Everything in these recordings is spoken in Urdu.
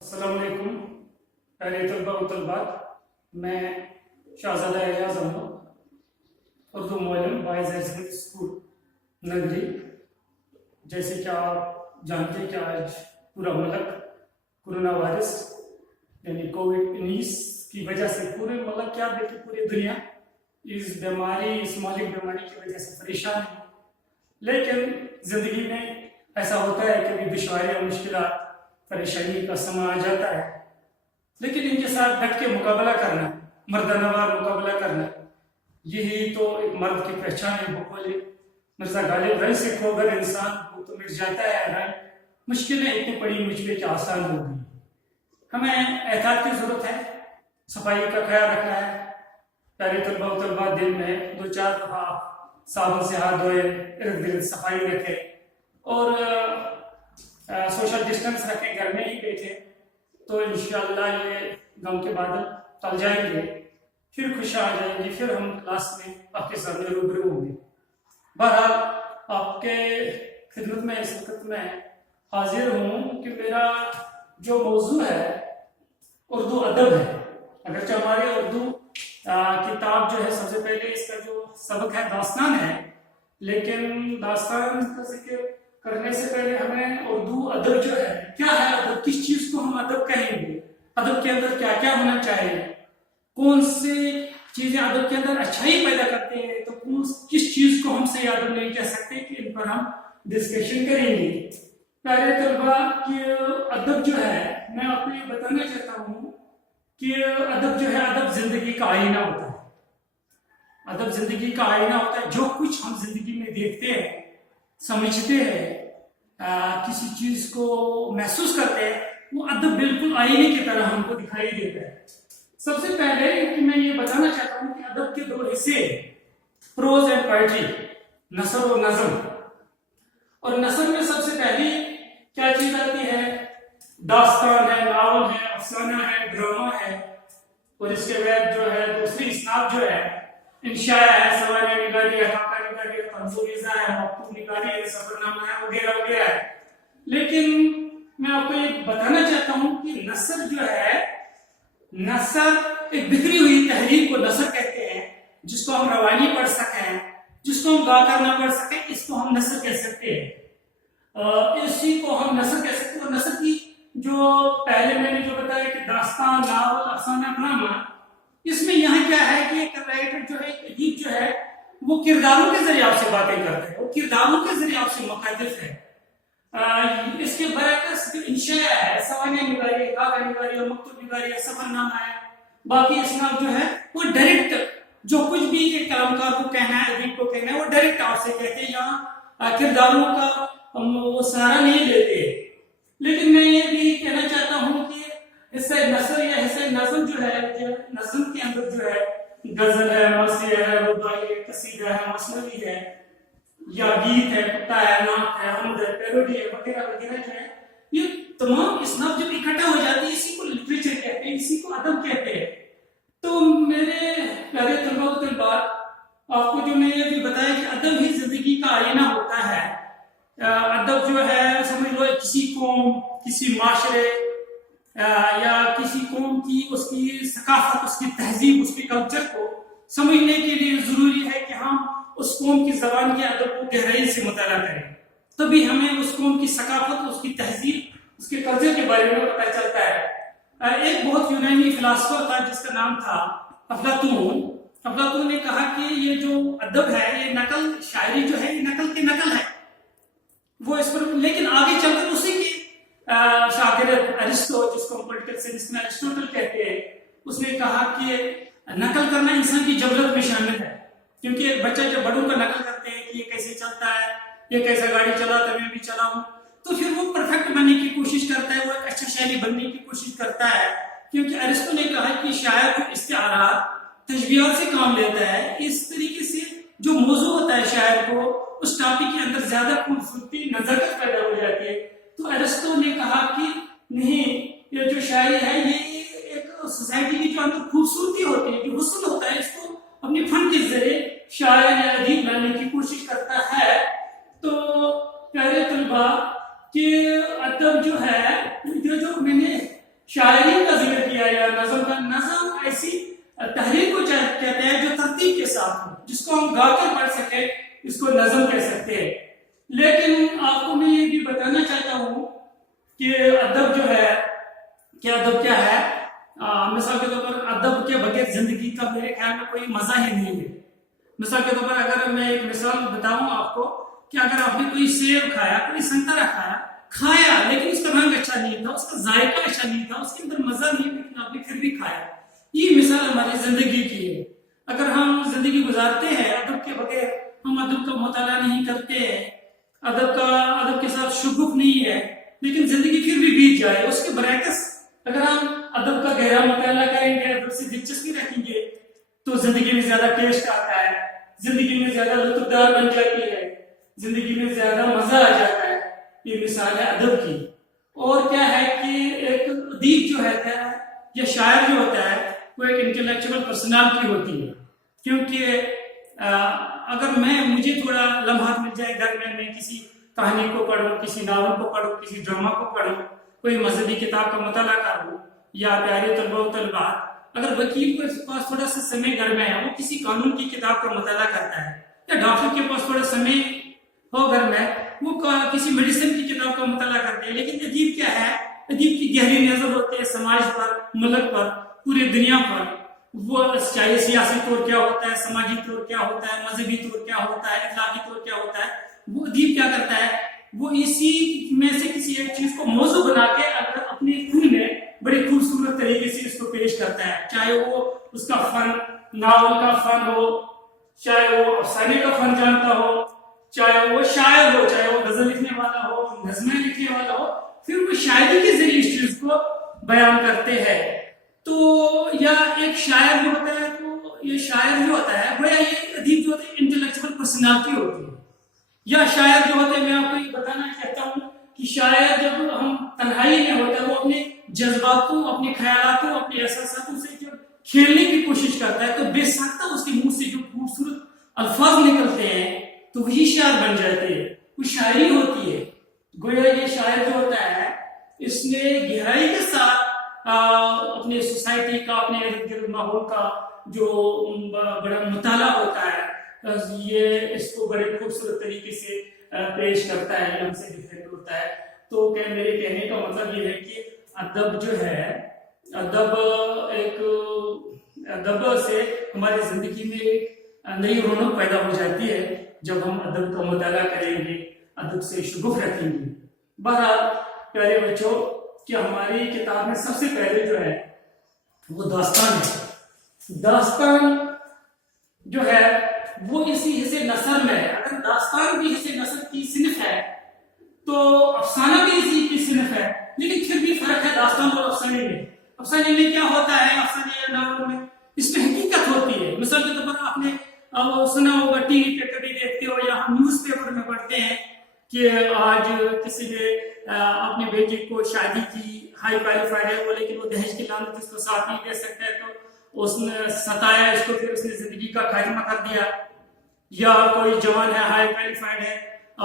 السلام علیکم پیارے طلباء و طلبات، میں شہزادہ اعجاز احمد، اردو معلم بائز ہائر اسکول نگری۔ جیسے کہ آپ جانتے کہ آج پورا ملک کورونا وائرس یعنی کووڈ-19 کی وجہ سے پورے ملک کیا بلکہ پوری دنیا اس بیماری، اس مہلک بیماری کی وجہ سے پریشان ہے۔ لیکن زندگی میں ایسا ہوتا ہے کہ کبھی دشواریاں، مشکلات، پریشانی کا سما آ جاتا ہے، لیکن ان کے ساتھ ڈٹ کے مقابلہ کرنا، مردانہ وار مقابلہ کرنا، یہی تو ایک مرد کی پہچان ہے۔ بقول مرزا غالب، رنگ سے کھو کر انسان وہ تو مٹ جاتا ہے رنگ، مشکلیں اتنی پڑی مجھ پہ کہ آسان ہو گئی۔ ہمیں احتیاط کی ضرورت ہے، صفائی کا خیال رکھنا ہے۔ پیارے طلباء و طلبات، دن میں 2-4 دفعہ صابن سے ہاتھ دھوئے، ارد گرد صفائی رکھے اور سوشل ڈسٹینس رکھیں، گھر میں ہی بیٹھے تو انشاءاللہ یہ غم کے بادل ٹل جائیں گے، پھر خوشیاں آ جائیں گی، پھر ہم کلاس میں آپ کے سامنے روبرو ہوں گے۔ بہرحال آپ کے خدمت میں اس وقت میں حاضر ہوں کہ میرا جو موضوع ہے اردو ادب ہے۔ اگرچہ ہمارے اردو کتاب جو ہے، سب سے پہلے اس کا جو سبق ہے داستان ہے، لیکن داستان کا ذکر کرنے سے پہلے ہمیں اردو ادب جو ہے کیا ہے، ادب کس چیز کو ہم ادب کہیں گے، ادب کے اندر کیا کیا ہونا چاہیے، کون سے چیزیں ادب کے اندر اچھائی پیدا کرتے ہیں، تو کس چیز کو ہم صحیح ادب نہیں کہہ سکتے، کہ ان پر ہم ڈسکشن کریں گے۔ پیارے طلباء کہ ادب جو ہے، میں آپ کو یہ بتانا چاہتا ہوں کہ ادب جو ہے، ادب زندگی کا آئینہ ہوتا ہے۔ ادب زندگی کا آئینہ ہوتا ہے۔ جو کچھ ہم زندگی میں دیکھتے ہیں، سمجھتے ہیں، کسی چیز کو محسوس کرتے ہیں، وہ ادب بالکل آئینے کی طرح ہم کو دکھائی دیتا ہے۔ سب سے پہلے کہ میں یہ بتانا چاہتا ہوں کہ ادب کے 2 حصے، پروز اینڈ پوئٹری، نثر و نظم۔ اور نثر میں سب سے پہلی کیا چیز آتی ہے؟ داستان ہے، ناول ہے، افسانہ ہے، ڈرامہ ہے، اور اس کے بعد جو ہے دوسری اصناف جو ہے انشاء ہے، سوانح نگاری ہے، خاکہ نگاری ہے، طنزوریزہ ہے، مکتوب نگاری ہے، سفرنامہ ہے، وغیرہ وغیرہ ہے۔ لیکن میں آپ کو یہ بتانا چاہتا ہوں کہ نثر جو ہے، نثر ایک بکھری ہوئی تحریر کو نثر کہتے ہیں، جس کو ہم روانی پڑھ سکیں، جس کو ہم گا کر نہ پڑھ سکیں، اس کو ہم نثر کہہ سکتے ہیں۔ اسی کو ہم نثر کہہ سکتے ہیں۔ اور نثر کی جو پہلے میں نے جو بتایا کہ داستان، ناول، افسانہ، ڈرامہ، اس میں یہاں کیا ہے کہ ایک رائٹر جو ہے، ایک ادیب جو ہے، وہ کرداروں کے ذریعے آپ سے باتیں کرتا ہے، وہ کرداروں کے ذریعے آپ سے مخاطب ہے۔ اس کے برعکس انشاء ہے، سوانح نگاری ہے، خاکہ نگاری ہے، مکتوب نگاری ہے، سفرنامہ ہے، باقی اسناد جو ہے وہ ڈائریکٹ جو کچھ بھی ایک کلامکار کو کہنا ہے، ادیب کو کہنا ہے، وہ ڈائریکٹ آپ سے کہتے ہیں، یہاں کرداروں کا وہ سہارا نہیں لیتے۔ لیکن میں یہ بھی کہنا چاہتا ہوں کہ حصہ نثر یا حصہ نظم جو ہے، نظم کے اندر جو ہے غزل ہے، مرثیہ ہے، رباعی ہے، قصیدہ ہے، مثنوی ہے، یا گیت ہے، قطعہ ہے، نعت ہے، حمد ہے، پیروڈی ہے، وغیرہ وغیرہ جو ہے، یہ تمام اصناف جب اکٹھا ہو جاتی ہے، اسی کو لٹریچر کہتے ہیں، اسی کو ادب کہتے ہیں۔ تو میرے پیارے طلباء و طالبات، آپ کو جو میں نے بھی بتایا کہ ادب ہی زندگی کا آئینہ ہوتا ہے۔ ادب جو ہے، سمجھ لو کسی قوم، کسی معاشرے یا کسی قوم کی اس کی ثقافت، اس کی تہذیب، اس کے کلچر کو سمجھنے کے لیے ضروری ہے کہ ہم اس قوم کی زبان کے ادب کو گہرائی سے مطالعہ کریں، تبھی ہمیں اس قوم کی ثقافت، اس کی تہذیب، اس کے کلچر کے بارے میں پتہ چلتا ہے۔ ایک بہت یونانی فلاسفر تھا جس کا نام تھا افلاطون۔ افلاطون نے کہا کہ یہ جو ادب ہے، یہ نقل، شاعری جو ہے، یہ نقل کی نقل ہے۔ وہ اس پر لیکن آگے چل کر اسی کے شاگرد ارسطو، جس کو ہم پولیٹیکل سائنس میں ارسطوٹل کہتے ہیں، اس نے کہا کہ نقل کرنا انسان کی جبلت میں شامل ہے، کیونکہ ایک بچہ جب بڑوں کا نقل کرتے ہیں کہ یہ کیسے چلتا ہے، یہ کیسا گاڑی چلاتا ہے، میں بھی چلاؤں، تو پھر وہ پرفیکٹ بننے کی کوشش کرتا ہے، وہ ایک اچھا شاعری بننے کی کوشش کرتا ہے۔ کیونکہ ارسطو نے کہا کہ شاعر جو استعارات، تشبیہات سے کام لیتا ہے، اس طریقے سے جو موضوع ہوتا ہے شاعر کو، اس ٹاپک کے اندر زیادہ خوبصورتی، نزاکت پیدا ہو جاتی ہے۔ تو ارسطو نے کہا کہ نہیں، یہ جو شاعری ہے، یہ ایک سوسائٹی کی جو اندر خوبصورتی ہوتی ہے، جو حسن ہوتا ہے، اس کو اپنے فن کے ذریعے شاعر یا ادیب لانے کی کوشش کرتا ہے۔ تو پیارے طلباء کہ ادب جو ہے، جو میں نے شاعری کا ذکر کیا یا نظم کا. نظم ایسی تحریر کو کہتے ہیں جو ترتیب کے ساتھ ہو، جس کو ہم گا کر پڑھ سکیں، اس کو نظم کہہ سکتے ہیں. لیکن آپ کو میں یہ بھی بتانا چاہتا ہوں کہ ادب جو ہے، کہ ادب کیا ہے. مثال کے طور پر ادب کے بغیر زندگی کا میرے خیال میں کوئی مزہ ہی نہیں ہے. مثال کے طور پر اگر میں ایک مثال بتاؤں آپ کو کہ اگر آپ نے کوئی سیب کھایا، کوئی سنترا کھایا لیکن اس کا رنگ اچھا نہیں تھا، اس کا ذائقہ اچھا نہیں تھا، اس کے اندر مزہ نہیں، لیکن آپ نے پھر بھی کھایا. یہ مثال ہماری زندگی کی ہے. اگر ہم زندگی گزارتے ہیں ادب کے بغیر، ہم ادب کا مطالعہ نہیں کرتے ہیں، ادب کے ساتھ شغف نہیں ہے، لیکن زندگی پھر بھی بیت جائے. اس کے برعکس اگر ہم ادب کا گہرا مطالعہ کریں گے، ادب سے دلچسپی رکھیں گے، تو زندگی میں زیادہ ٹیسٹ آتا ہے، زندگی میں زیادہ لطف دار بن جاتی ہے، زندگی میں زیادہ مزہ آ جاتا ہے. یہ مثال ہے ادب کی. اور کیا ہے کہ ایک ادیب جو ہے یا شاعر جو ہوتا ہے وہ ایک انٹلیکچوئل پرسنالٹی ہوتی ہے. کیونکہ اگر مجھے تھوڑا لمحات مل جائے گھر میں کسی کہانی کو پڑھوں، کسی ناول کو پڑھوں، کسی ڈرامہ کو پڑھوں، کوئی مذہبی کتاب کا مطالعہ کروں، یا پیارے طلبہ و طالبات اگر وکیل کے پاس تھوڑا سا سمے گھر میں ہے، وہ کسی قانون کی کتاب کا مطالعہ کرتا ہے، یا ڈاکٹر کے پاس تھوڑا سمے ہو گھر میں، وہ کسی میڈیسن کی کتاب کا مطالعہ کرتے ہیں. لیکن ادیب کیا ہے؟ ادیب کی گہری نظر ہوتی ہے سماج پر، ملک پر، پوری دنیا پر. وہ چاہے سیاسی طور کیا ہوتا ہے، سماجی طور کیا ہوتا ہے، مذہبی طور کیا ہوتا ہے، اخلاقی طور کیا ہوتا ہے، وہ ادیب کیا کرتا ہے؟ وہ اسی میں سے کسی ایک چیز کو موضوع بنا کے اگر اپنے خون میں بڑی خوبصورت طریقے سے اس کو پیش کرتا ہے. چاہے وہ اس کا فن ناول کا فن ہو، چاہے وہ افسانے کا فن جانتا ہو، چاہے وہ شاعر ہو، چاہے وہ غزل لکھنے والا ہو، نظمیں لکھنے والا ہو، پھر وہ شاعری کے ذریعے اس چیز کو بیان کرتے ہیں. تو یا ایک شاعر جو ہوتا ہے، تو یہ شاعر جو ہوتا ہے بڑا یہ ادیب جو ہوتا ہے انٹلیکچوئل پرسنالٹی ہوتی ہے. یا شاعر جو ہوتے ہیں، میں آپ کو یہ بتانا چاہتا ہوں کہ شاعر جب ہم تنہائی میں ہوتا ہے، وہ اپنے جذباتوں، اپنے خیالاتوں، اپنے احساساتوں سے جب کھیلنے کی کوشش کرتا ہے، تو بے ساختہ اس کے منہ سے جو خوبصورت الفاظ نکلتے ہیں تو وہی شاعر بن جاتے ہیں. وہ شاعری ہوتی ہے. گویا یہ شاعر جو ہوتا ہے اس نے گہرائی کے ساتھ اپنے سوسائٹی کا، اپنے ارد گرد ماحول کا جو بڑا مطالعہ ہوتا ہے، یہ اس کو بڑے خوبصورت طریقے سے پیش کرتا ہے، ہم سے ڈیفینڈ ہوتا ہے. تو میرے کہنے کا مطلب یہ ہے کہ ادب جو ہے، ادب سے ہماری زندگی میں ایک نئی رونق پیدا ہو جاتی ہے جب ہم ادب کا مطالعہ کریں گے، ادب سے شغف رکھیں گے. بہرحال پیارے بچوں، کہ ہماری کتاب میں سب سے پہلے جو ہے وہ داستان ہے. داستان جو ہے وہ اسی حصے نثر میں ہے. اگر داستان بھی حصے نثر کی صنف ہے تو افسانہ بھی اسی کی صنف ہے، لیکن پھر بھی فرق ہے داستان اور افسانے میں. افسانے میں کیا ہوتا ہے؟ افسانے یا ناول میں اس میں حقیقت ہوتی ہے. مثال کے طور پر آپ نے سنا ہوگا، ٹی وی پہ کبھی دیکھتے ہو یا ہم نیوز پیپر میں پڑھتے ہیں کہ آج کسی نے اپنے بیٹے کو شادی کی، ہائی کوالیفائڈ ہے وہ، لیکن وہ دہیج کی لعنت اس کو ساتھ نہیں دے سکتا ہے، تو اس نے ستایا اس کو، پھر اس نے زندگی کا خاتمہ کر دیا. یا کوئی جوان ہے، ہائی کوالیفائڈ ہے،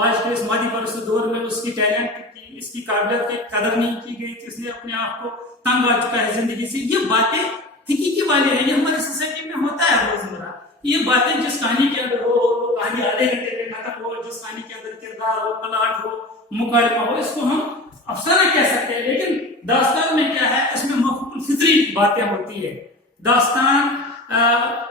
آج کے اس مادی پرست دور میں اس کی ٹیلنٹ کی، اس کی قابلیت کی قدر نہیں کی گئی، اس نے اپنے آپ کو تنگ آ چکا ہے زندگی سے. یہ باتیں حقیقی والے ہیں، یہ ہمارے سوسائٹی میں ہوتا ہے روزمرہ. یہ باتیں جس کہانی کے اندر ہو، وہ کہانی آدھے گھنٹے میں ختم ہو، جس کہانی کے اندر کردار ہو، پلاٹ ہو، مکالمہ ہو، اس کو ہم افسانہ کہہ سکتے ہیں. لیکن داستان میں کیا ہے؟ اس میں محقق الفطری باتیں ہوتی ہے. داستان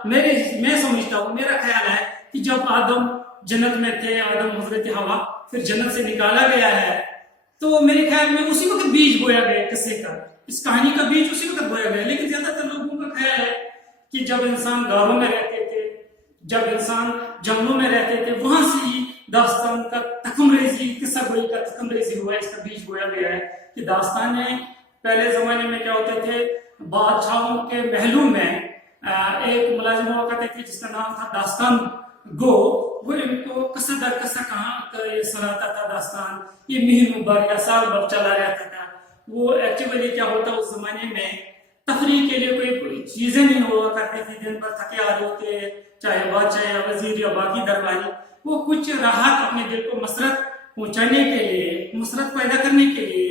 میں سمجھتا ہوں، میرا خیال ہے کہ جب آدم جنت میں تھے، آدم حضرت حوا پھر جنت سے نکالا گیا ہے، تو میرے خیال میں اسی وقت بیج بویا گیا قصے کا، اس کہانی کا بیج اسی وقت بویا گیا. لیکن زیادہ تر لوگوں کا خیال ہے کہ جب انسان غاروں میں رہتے تھے، جب انسان جنگلوں میں رہتے تھے، وہاں سے ہی داستان کا تخم ریزی، قصہ گوئی کا تخم ریزی ہوا ہے، اس کا بیج بویا گیا ہے. کہ داستانیں پہلے زمانے میں کیا ہوتے تھے؟ بادشاہوں کے محلوں میں ایک ملازم ہوا کرتے تھے جس کا نام تھا داستان گو. وہ ان کو قصہ در قصہ کہاں یہ سناتا تھا داستان. یہ مہینوں بھر یا سال بھر چلا رہتا تھا. وہ ایکچولی کیا ہوتا اس زمانے میں تفریح کے لیے کوئی چیزیں نہیں ہوا کرتی تھی. دن بھر تھکے آ ہوتے، چاہے بادشاہ یا وزیر یا باقی درباری، وہ کچھ راحت اپنے دل کو مسرت پہنچانے کے لیے، مسرت پیدا کرنے کے لیے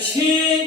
6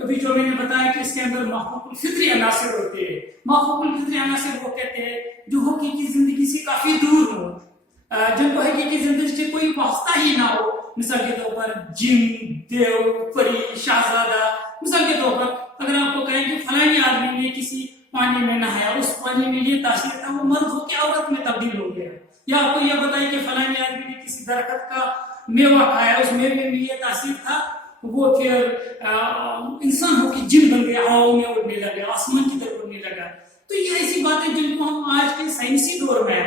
ابھی جو میں نے بتایا کہ اس کے اندر محقوق الفطری عناصر ہوتے ہیں. محقوق الفطری عناصر وہ کہتے ہیں جو حقیقی زندگی سے کافی دور ہو، جن کو حقیقی زندگی سے کوئی واسطہ ہی نہ ہو. مثال کے طور پر جن، دیو، پری، شہزادہ. مثال کے طور پر اگر آپ کو کہیں کہ فلانی آدمی نے کسی پانی میں نہایا، اس پانی میں یہ تاثیر تھا، وہ مرد ہو کے عورت میں تبدیل ہو گیا. یا آپ کو یہ بتائیں کہ فلانی آدمی نے کسی درخت کا میوہ کھایا، اس میوے میں یہ تاثیر تھا، وہ پھر انسان ہو کے جن بن گیا، ہواؤں میں اڑنے لگا، آسمان کی طرف اڑنے لگا. تو یہ ایسی باتیں جن کو ہم آج کے سائنسی دور میں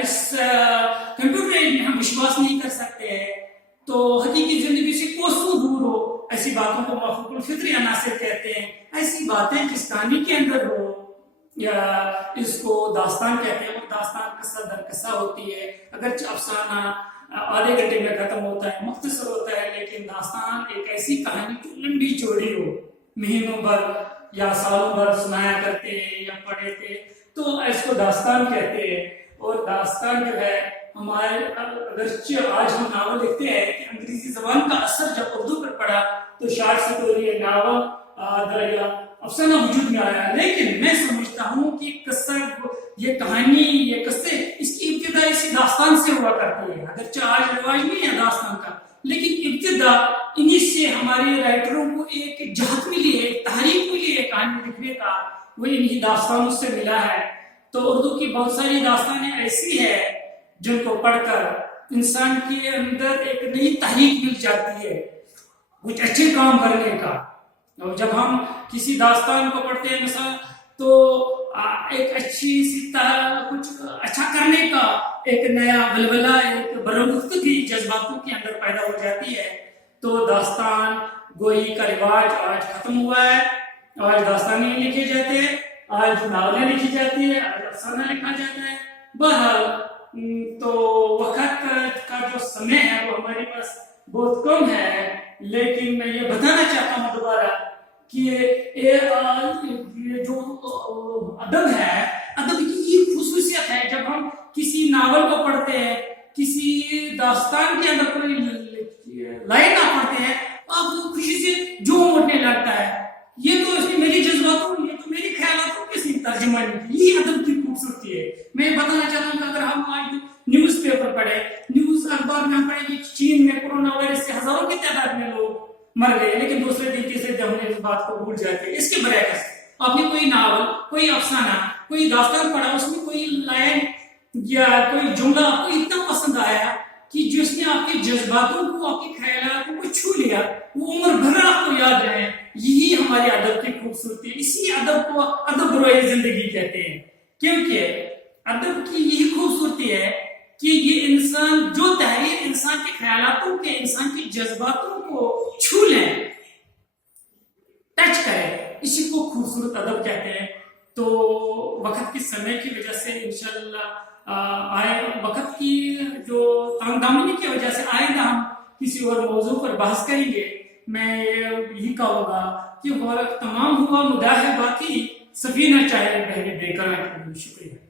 اس کمپیوٹر ایج میں ہم وشواس نہیں کر سکتے ہیں. تو حقیقی زندگی سے کوسوں دور ہو، ایسی باتوں کو محقوق الفطری عناصر کہتے ہیں. ایسی باتیں جس کہانی کے اندر ہو، یا اس کو داستان کہتے ہیں. وہ داستان قصہ در قصہ ہوتی ہے، اگرچہ افسانہ آدھے گھنٹے میں ختم ہوتا ہے، مختصر ہوتا ہے، لیکن داستان ایک ایسی کہانی جو لمبی چوڑی ہو، مہینوں بھر یا سالوں بھر سنایا کرتے یا پڑھے تھے، تو اس کو داستان کہتے ہیں. اور داستان جو ہے ہمارے، اگرچہ آج ہم ناول لکھتے ہیں کہ انگریزی زبان کا اثر جب اردو پر پڑا تو شارٹ سٹوری، ناول یا افسانہ وجود میں آیا. لیکن میں سمجھتا ہوں کہ قصہ، یہ کہانی، یہ قصے، اس کی ابتدا اسی داستان سے ہوا کرتی ہے. اگرچہ آج رواج نہیں ہے داستان کا، لیکن ابتدا انہی سے ہمارے رائٹروں کو ایک جہت ملی ہے، ایک تحریک ملی ہے کہانی لکھنے کا، وہ انہی داستانوں سے ملا ہے. تو اردو کی بہت ساری داستانیں ایسی ہیں جن کو پڑھ کر انسان کے اندر ایک نئی تحریک مل جاتی ہے کچھ اچھے کام کرنے کا. اور جب ہم کسی داستان کو پڑھتے ہیں مثلا، تو ایک اچھی سی کچھ اچھا کرنے کا ایک نیا ولولہ، ایک برانگیختگی جذباتوں کے اندر پیدا ہو جاتی ہے. تو داستان گوئی کا رواج آج ختم ہوا ہے. آج داستانیں لکھے جاتے ہیں، آج ناولیں لکھی جاتی ہے، آج افسانہ لکھا جاتا ہے. بہرحال تو وقت کا جو سمے ہے وہ ہمارے پاس بہت کم ہے. لیکن میں یہ بتانا چاہتا ہوں دوبارہ کہ یہ جو ادب ہے، ادب کی یہ خصوصیت ہے، جب ہم کسی ناول کو پڑھتے ہیں، کسی داستان کے اندر کوئی لائن آپ پڑھتے ہیں، آپ کو خوشی سے جوم اٹھنے لگتا ہے. یہ تو اس میں میری جذباتوں، یہ تو میری خیالاتوں کی ترجمہ نہیں کی. یہ ادب کی خوبصورتی ہے. میں بتانا چاہتا ہوں کہ اگر ہم آج نیوز پیپر پڑھیں، نیوز اخبار میں ہم پڑھیں کہ چین میں کورونا وائرس سے ہزاروں کی تعداد میں لوگ مر گئے، لیکن دوسرے دن تیسرے دن ہم نے اس بات کو بھول جاتے ہیں. اس کے برعکس آپ نے کوئی ناول، کوئی افسانہ، کوئی داستان پڑھا، اس میں کوئی لائن یا کوئی جملہ آپ کو اتنا پسند آیا کہ جس نے آپ کے جذباتوں کو، آپ کے خیالات کو چھو لیا، وہ عمر بھر آپ کو یاد رہے. یہی ہمارے ادب کی خوبصورتی ہے. اسی ادب کو ادب روئے زندگی کہتے ہیں، کیونکہ ادب کی یہی خوبصورتی ہے کہ یہ انسان، جو تحریر انسان کے خیالاتوں کے، انسان کے جذباتوں کو چھو لیں، ٹچ کرے، اسی کو خوبصورت ادب کہتے ہیں. تو وقت کی سمے کی وجہ سے انشاءاللہ وقت کی جو تنگ دامنی کی وجہ سے آئندہ ہم کسی اور موضوع پر بحث کریں گے. میں یہی کہوں گا کہ تمام ہوا مداح باقی، سفینہ چاہے بہرے بے قرار. شکریہ.